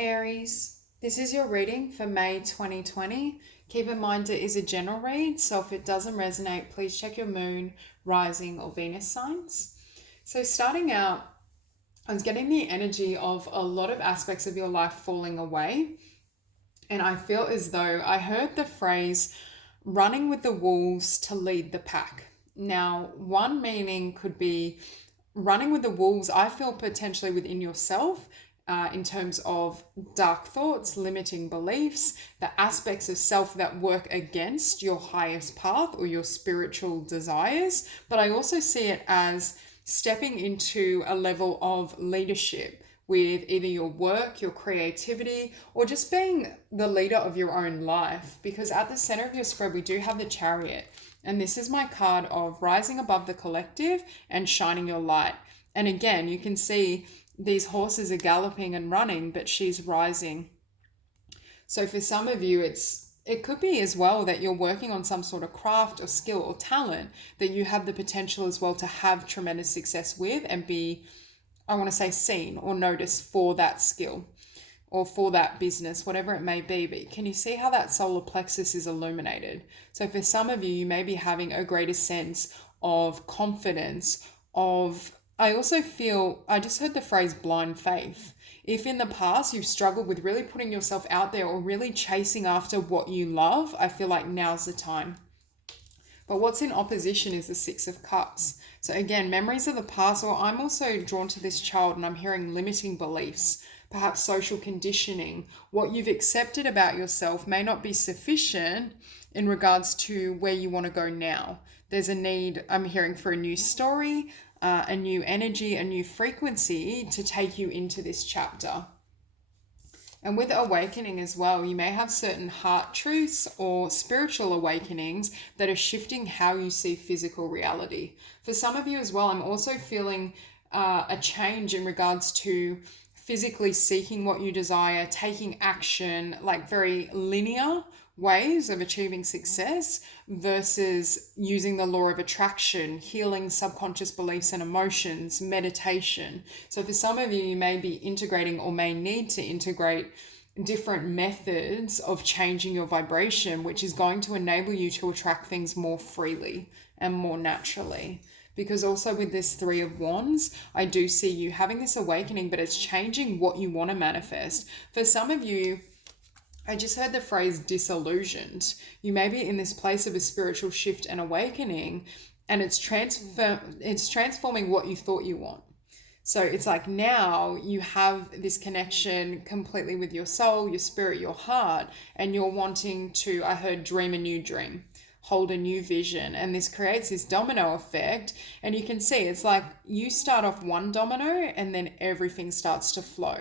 Aries, this is your reading for May 2020. Keep in mind it is a general read, so if it doesn't resonate, please check your moon, rising, or Venus signs. So starting out, I was getting the energy of a lot of aspects of your life falling away, and I feel as though I heard the phrase running with the wolves to lead the pack. Now, one meaning could be running with the wolves, I feel potentially within yourself, in terms of dark thoughts, limiting beliefs, the aspects of self that work against your highest path or your spiritual desires. But I also see it as stepping into a level of leadership with either your work, your creativity, or just being the leader of your own life. Because at the center of your spread, we do have the Chariot. And this is my card of rising above the collective and shining your light. And again, you can see these horses are galloping and running, but she's rising. So for some of you, it could be as well that you're working on some sort of craft or skill or talent that you have the potential as well to have tremendous success with and be, I want to say, seen or noticed for that skill or for that business, whatever it may be. But can you see how that solar plexus is illuminated? So for some of you, you may be having a greater sense of confidence, I also feel, I just heard the phrase blind faith. If in the past you've struggled with really putting yourself out there or really chasing after what you love, I feel like now's the time. But what's in opposition is the Six of Cups. So again, memories of the past, or I'm also drawn to this child and I'm hearing limiting beliefs, perhaps social conditioning. What you've accepted about yourself may not be sufficient in regards to where you want to go now. There's a need, I'm hearing, for a new story, a new energy, a new frequency to take you into this chapter. And with awakening as well, you may have certain heart truths or spiritual awakenings that are shifting how you see physical reality. For some of you as well, I'm also feeling a change in regards to physically seeking what you desire, taking action, like very linear ways of achieving success versus using the law of attraction, healing subconscious beliefs and emotions, meditation. So for some of you, you may be integrating or may need to integrate different methods of changing your vibration, which is going to enable you to attract things more freely and more naturally. Because also with this Three of Wands, I do see you having this awakening, but it's changing what you want to manifest. For some of you, I just heard the phrase disillusioned. You may be in this place of a spiritual shift and awakening, and it's transforming what you thought you want. So it's like now you have this connection completely with your soul, your spirit, your heart, and you're wanting to, I heard, dream a new dream, hold a new vision. And this creates this domino effect. And you can see it's like you start off one domino and then everything starts to flow.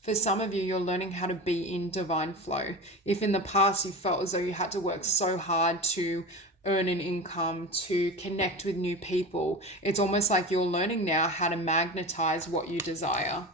For some of you, you're learning how to be in divine flow. If in the past you felt as though you had to work so hard to earn an income, to connect with new people, it's almost like you're learning now how to magnetize what you desire.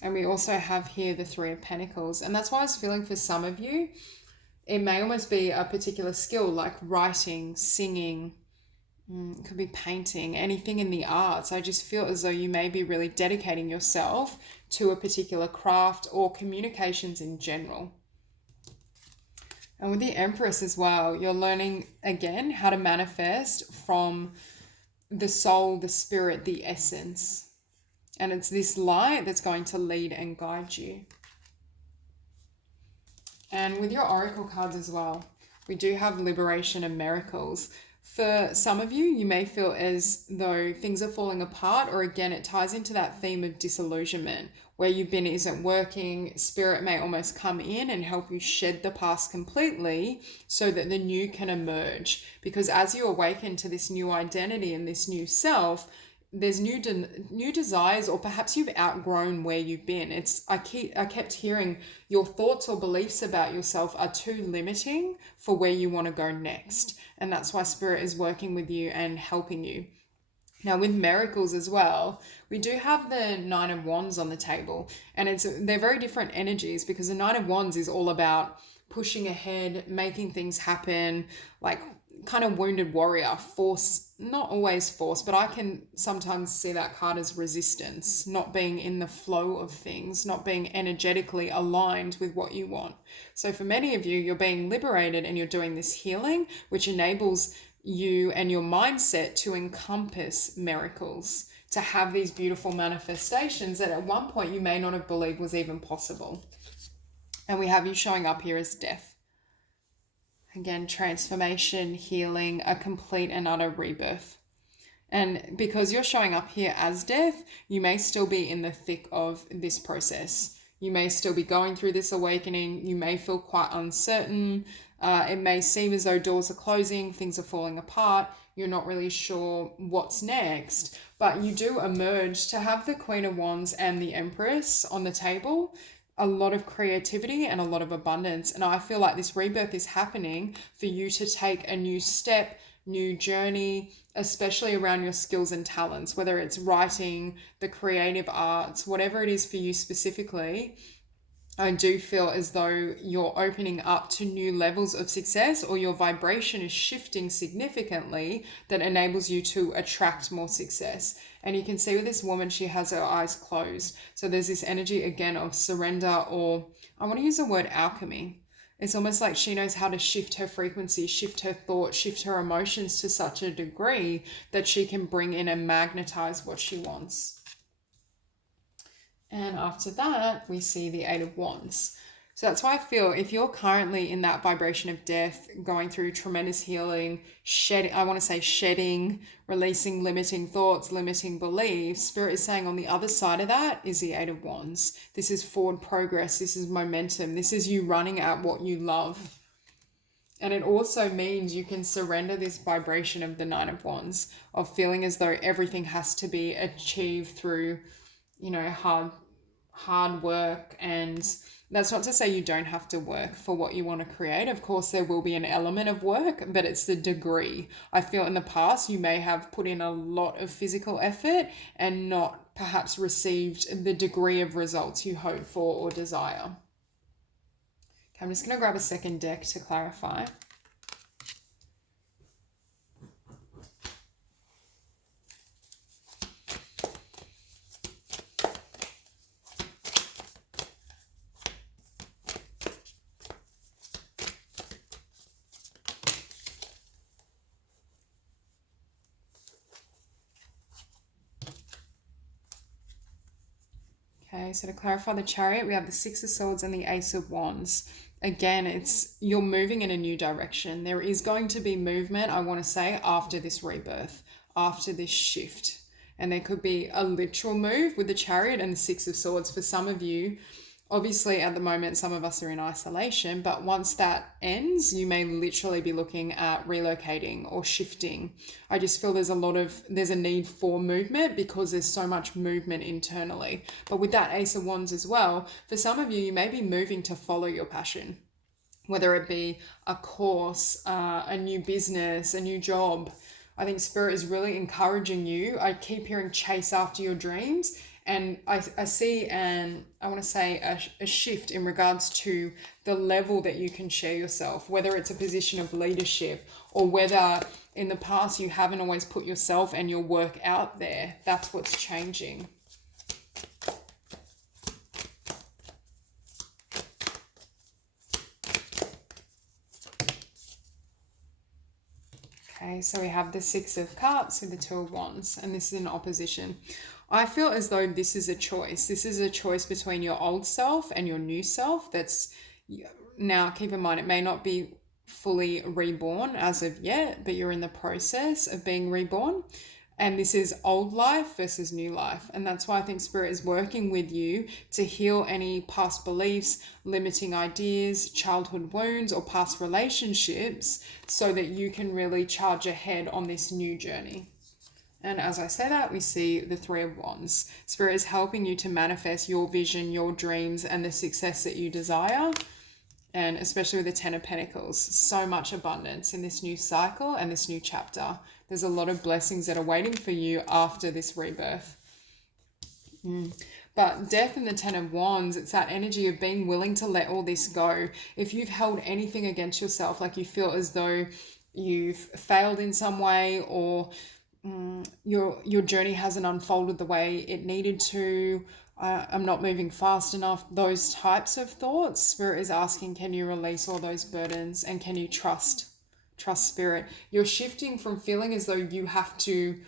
And we also have here the Three of Pentacles. And that's why I was feeling for some of you, it may almost be a particular skill like writing, singing, it could be painting, anything in the arts. I just feel as though you may be really dedicating yourself to a particular craft or communications in general. And with the Empress as well, you're learning again how to manifest from the soul, the spirit, the essence. And it's this light that's going to lead and guide you. And with your Oracle cards as well, we do have Liberation and Miracles. For some of you, you may feel as though things are falling apart, or again, it ties into that theme of disillusionment. Where you've been isn't working, spirit may almost come in and help you shed the past completely so that the new can emerge. Because as you awaken to this new identity and this new self, there's new desires, or perhaps you've outgrown where you've been. I kept hearing your thoughts or beliefs about yourself are too limiting for where you want to go next. And that's why spirit is working with you and helping you. Now with miracles as well, we do have the Nine of Wands on the table, and they're very different energies, because the Nine of Wands is all about pushing ahead, making things happen, like kind of wounded warrior, force not always force, but I can sometimes see that card as resistance, not being in the flow of things, not being energetically aligned with what you want. So for many of you, you're being liberated and you're doing this healing, which enables you and your mindset to encompass miracles, to have these beautiful manifestations that at one point you may not have believed was even possible. And we have you showing up here as death. Again, transformation, healing, a complete and utter rebirth. And because you're showing up here as death, you may still be in the thick of this process. You may still be going through this awakening. You may feel quite uncertain. It may seem as though doors are closing, things are falling apart. You're not really sure what's next, but you do emerge to have the Queen of Wands and the Empress on the table. A lot of creativity and a lot of abundance. And I feel like this rebirth is happening for you to take a new step, new journey, especially around your skills and talents, whether it's writing, the creative arts, whatever it is for you specifically. I do feel as though you're opening up to new levels of success, or your vibration is shifting significantly that enables you to attract more success. And you can see with this woman, she has her eyes closed. So there's this energy again of surrender, or I want to use the word alchemy. It's almost like she knows how to shift her frequency, shift her thought, shift her emotions to such a degree that she can bring in and magnetize what she wants. And after that, we see the Eight of Wands. So that's why I feel if you're currently in that vibration of death, going through tremendous healing, shedding, releasing limiting thoughts, limiting beliefs, Spirit is saying on the other side of that is the Eight of Wands. This is forward progress. This is momentum. This is you running at what you love. And it also means you can surrender this vibration of the Nine of Wands, of feeling as though everything has to be achieved through, hard work. And that's not to say you don't have to work for what you want to create. Of course, there will be an element of work, but it's the degree. I feel in the past, you may have put in a lot of physical effort and not perhaps received the degree of results you hope for or desire. Okay, I'm just going to grab a second deck to clarify. Okay, so to clarify the Chariot, we have the Six of Swords and the Ace of Wands. Again, it's you're moving in a new direction. There is going to be movement, I want to say, after this rebirth, after this shift. And there could be a literal move with the Chariot and the Six of Swords for some of you. Obviously, at the moment, some of us are in isolation, but once that ends, you may literally be looking at relocating or shifting. I just feel there's a need for movement because there's so much movement internally. But with that Ace of Wands as well, for some of you, you may be moving to follow your passion, whether it be a course, a new business, a new job. I think Spirit is really encouraging you. I keep hearing chase after your dreams. And I see, and I want to say a shift in regards to the level that you can share yourself, whether it's a position of leadership or whether in the past you haven't always put yourself and your work out there. That's what's changing. Okay, so we have the Six of Cups with the Two of Wands, and this is in opposition. I feel as though this is a choice. This is a choice between your old self and your new self. That's now, keep in mind, it may not be fully reborn as of yet, but you're in the process of being reborn. And this is old life versus new life. And that's why I think Spirit is working with you to heal any past beliefs, limiting ideas, childhood wounds, or past relationships so that you can really charge ahead on this new journey. And as I say that, we see the Three of Wands. Spirit is helping you to manifest your vision, your dreams, and the success that you desire. And especially with the Ten of Pentacles, so much abundance in this new cycle and this new chapter. There's a lot of blessings that are waiting for you after this rebirth. But Death and the Ten of Wands, it's that energy of being willing to let all this go. If you've held anything against yourself, like you feel as though you've failed in some way, or your journey hasn't unfolded the way it needed to. I'm not moving fast enough. Those types of thoughts, Spirit is asking, can you release all those burdens, and can you trust Spirit? You're shifting from feeling as though you have to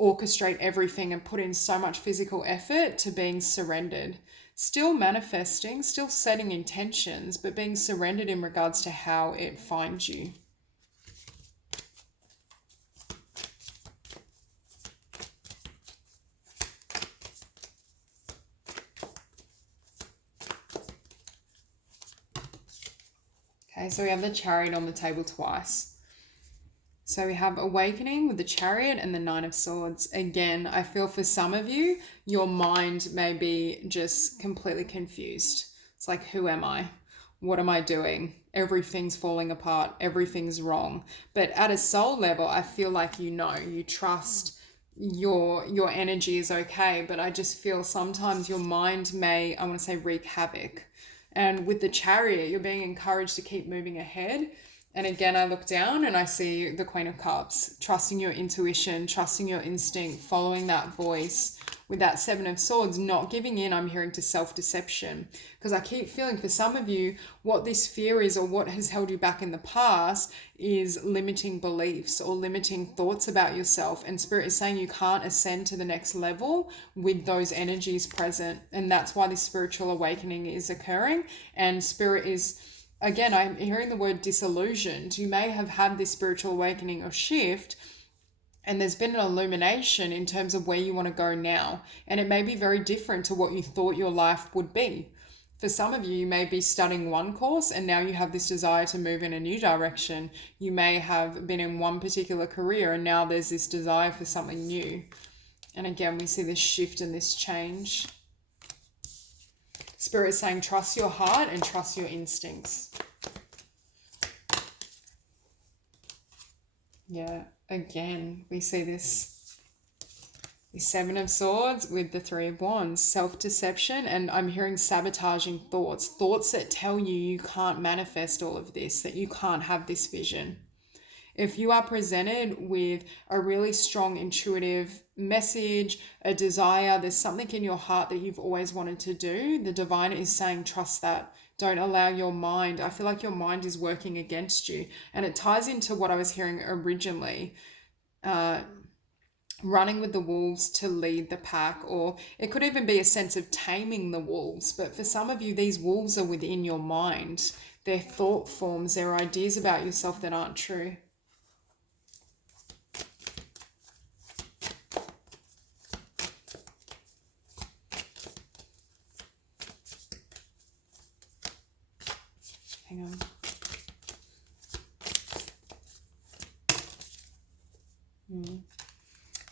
orchestrate everything and put in so much physical effort to being surrendered. Still manifesting, still setting intentions, but being surrendered in regards to how it finds you. Okay, so we have the Chariot on the table twice. So we have Awakening with the Chariot and the Nine of Swords. Again, I feel for some of you, your mind may be just completely confused. It's like, who am I? What am I doing? Everything's falling apart. Everything's wrong. But at a soul level, I feel like you trust your energy is okay. But I just feel sometimes your mind may, I want to say, wreak havoc. And with the Chariot, you're being encouraged to keep moving ahead. And again, I look down and I see the Queen of Cups, trusting your intuition, trusting your instinct, following that voice. With that Seven of Swords, not giving in, I'm hearing, to self-deception. Because I keep feeling for some of you, what this fear is, or what has held you back in the past, is limiting beliefs or limiting thoughts about yourself. And Spirit is saying you can't ascend to the next level with those energies present. And that's why this spiritual awakening is occurring. And Spirit is... Again, I'm hearing the word disillusioned. You may have had this spiritual awakening or shift, and there's been an illumination in terms of where you want to go now. And it may be very different to what you thought your life would be. For some of you, you may be studying one course and now you have this desire to move in a new direction. You may have been in one particular career and now there's this desire for something new. And again, we see this shift and this change. Spirit is saying, trust your heart and trust your instincts. Yeah, again, we see this Seven of Swords with the Three of Wands, self-deception, and I'm hearing sabotaging thoughts that tell you you can't manifest all of this, that you can't have this vision. If you are presented with a really strong intuitive message, a desire, there's something in your heart that you've always wanted to do, the divine is saying, trust that. Don't allow your mind. I feel like your mind is working against you. And it ties into what I was hearing originally. Running with the wolves to lead the pack, or it could even be a sense of taming the wolves. But for some of you, these wolves are within your mind. They're thought forms, they're ideas about yourself that aren't true. Hang on.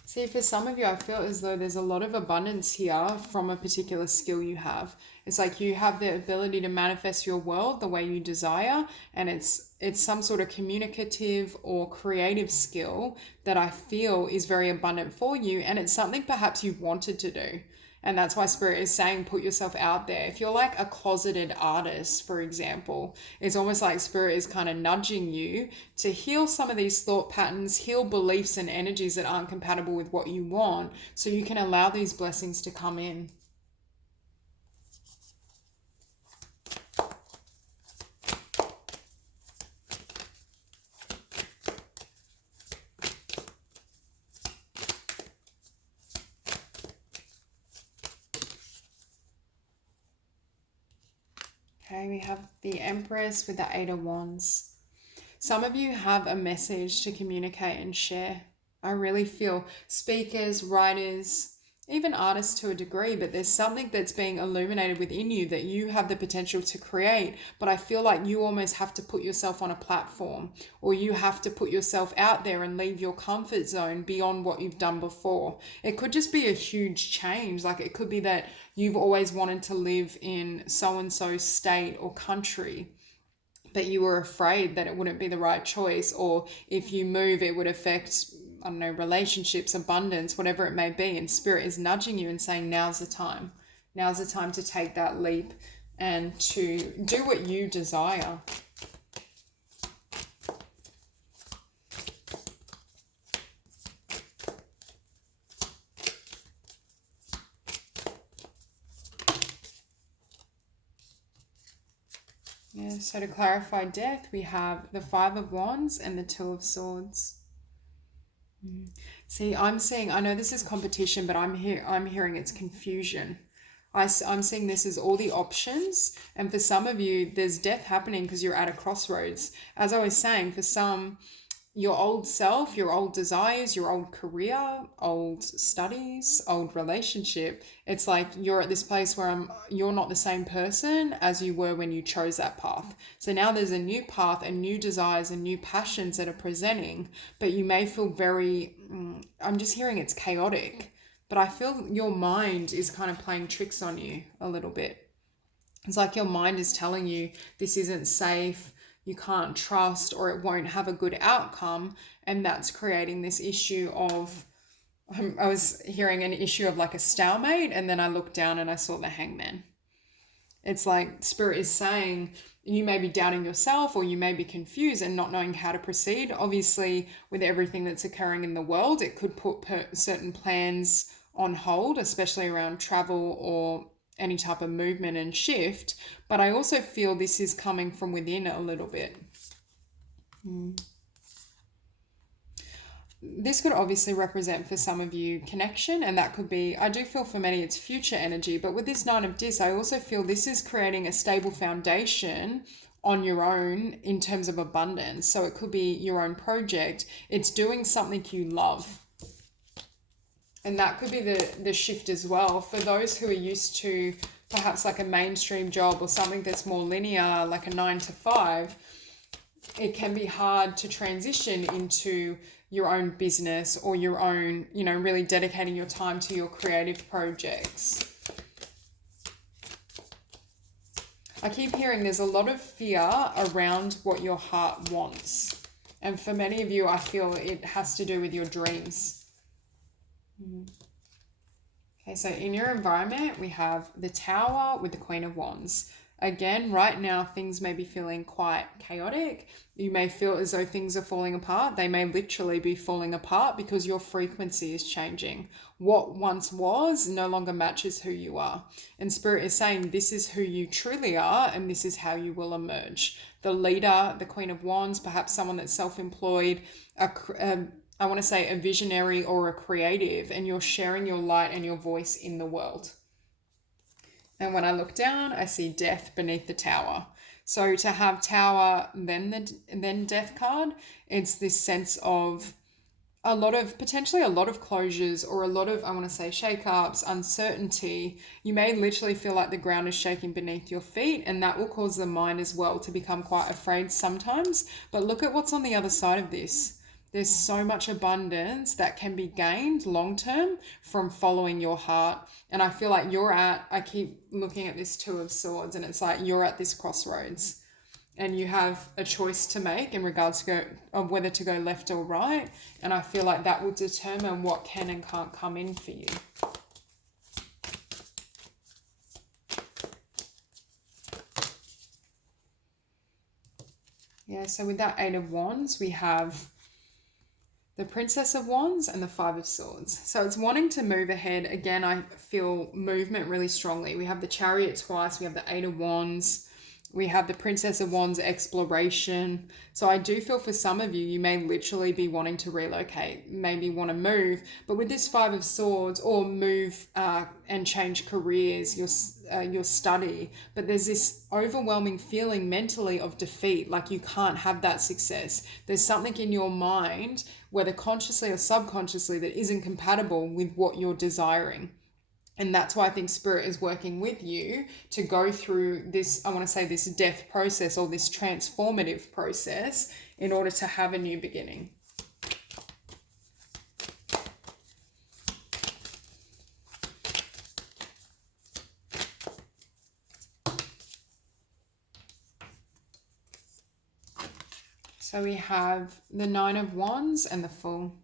See, for some of you, I feel as though there's a lot of abundance here from a particular skill you have. It's like you have the ability to manifest your world the way you desire, and it's some sort of communicative or creative skill that I feel is very abundant for you, and it's something perhaps you've wanted to do. And that's why Spirit is saying, put yourself out there. If you're like a closeted artist, for example, it's almost like Spirit is kind of nudging you to heal some of these thought patterns, heal beliefs and energies that aren't compatible with what you want, so you can allow these blessings to come in. Okay, we have the Empress with the Eight of Wands. Some of you have a message to communicate and share. I really feel speakers, writers, even artists to a degree, but there's something that's being illuminated within you that you have the potential to create, but I feel like you almost have to put yourself on a platform, or you have to put yourself out there and leave your comfort zone beyond what you've done before. It could just be a huge change. Like it could be that you've always wanted to live in so-and-so state or country, but you were afraid that it wouldn't be the right choice, or if you move, it would affect, I don't know, relationships, abundance, whatever it may be. And Spirit is nudging you and saying, now's the time. Now's the time to take that leap and to do what you desire. Yeah, so to clarify death, we have the Five of Wands and the Two of Swords. See, I'm seeing, I know this is competition, but I'm hearing it's confusion. I'm seeing this as all the options. And for some of you, there's death happening because you're at a crossroads. As I was saying, for some, your old self, your old desires, your old career, old studies, old relationship. It's like you're at this place where you're not the same person as you were when you chose that path. So now there's a new path and new desires and new passions that are presenting, but you may feel very, I'm just hearing it's chaotic, but I feel your mind is kind of playing tricks on you a little bit. It's like your mind is telling you this isn't safe, you can't trust, or it won't have a good outcome. And that's creating this issue of, I was hearing an issue of like a stalemate, and then I looked down and I saw the Hangman. It's like Spirit is saying you may be doubting yourself, or you may be confused and not knowing how to proceed. Obviously, with everything that's occurring in the world, it could put certain plans on hold, especially around travel or any type of movement and shift. But I also feel this is coming from within a little bit. This could obviously represent for some of you connection, and that could be, I do feel for many it's future energy, but with this Nine of Discs, I also feel this is creating a stable foundation on your own in terms of abundance. So it could be your own project, it's doing something you love. And that could be the shift as well for those who are used to perhaps like a mainstream job or something that's more linear, like a 9 to 5. It can be hard to transition into your own business or your own, really dedicating your time to your creative projects. I keep hearing there's a lot of fear around what your heart wants. And for many of you, I feel it has to do with your dreams. Okay, so in your environment, we have the Tower with the Queen of Wands. Again, right now, things may be feeling quite chaotic. You may feel as though things are falling apart. They may literally be falling apart because your frequency is changing. What once was no longer matches who you are. And Spirit is saying this is who you truly are, and this is how you will emerge. The leader, the Queen of Wands, perhaps someone that's self-employed, I want to say a visionary or a creative, and you're sharing your light and your voice in the world. And when I look down, I see death beneath the Tower. So to have Tower, then death card, it's this sense of potentially a lot of closures or a lot of, I want to say, shake-ups, uncertainty. You may literally feel like the ground is shaking beneath your feet, and that will cause the mind as well to become quite afraid sometimes. But look at what's on the other side of this. There's so much abundance that can be gained long-term from following your heart. And I feel like I keep looking at this Two of Swords, and it's like you're at this crossroads and you have a choice to make in regards to of whether to go left or right. And I feel like that will determine what can and can't come in for you. Yeah, so with that Eight of Wands, we have the Princess of Wands and the Five of Swords. So it's wanting to move ahead. Again, I feel movement really strongly. We have the Chariot twice. We have the Eight of Wands. We have the Princess of Wands, exploration. So I do feel for some of you, you may literally be wanting to relocate, maybe want to move. But with this Five of Swords, or move and change careers, your study. But there's this overwhelming feeling mentally of defeat, like you can't have that success. There's something in your mind, whether consciously or subconsciously, that isn't compatible with what you're desiring. And that's why I think Spirit is working with you to go through this, I want to say this death process or this transformative process in order to have a new beginning. So we have the Nine of Wands and the Fool.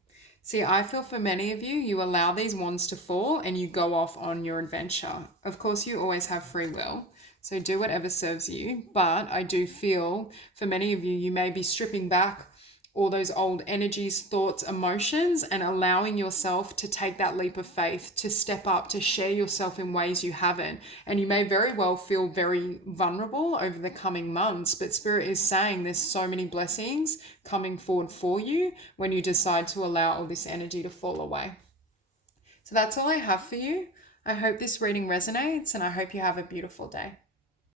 See, I feel for many of you, you allow these wands to fall and you go off on your adventure. Of course, you always have free will, so do whatever serves you. But I do feel for many of you, you may be stripping back all those old energies, thoughts, emotions, and allowing yourself to take that leap of faith, to step up, to share yourself in ways you haven't. And you may very well feel very vulnerable over the coming months, but Spirit is saying there's so many blessings coming forward for you when you decide to allow all this energy to fall away. So that's all I have for you. I hope this reading resonates, and I hope you have a beautiful day.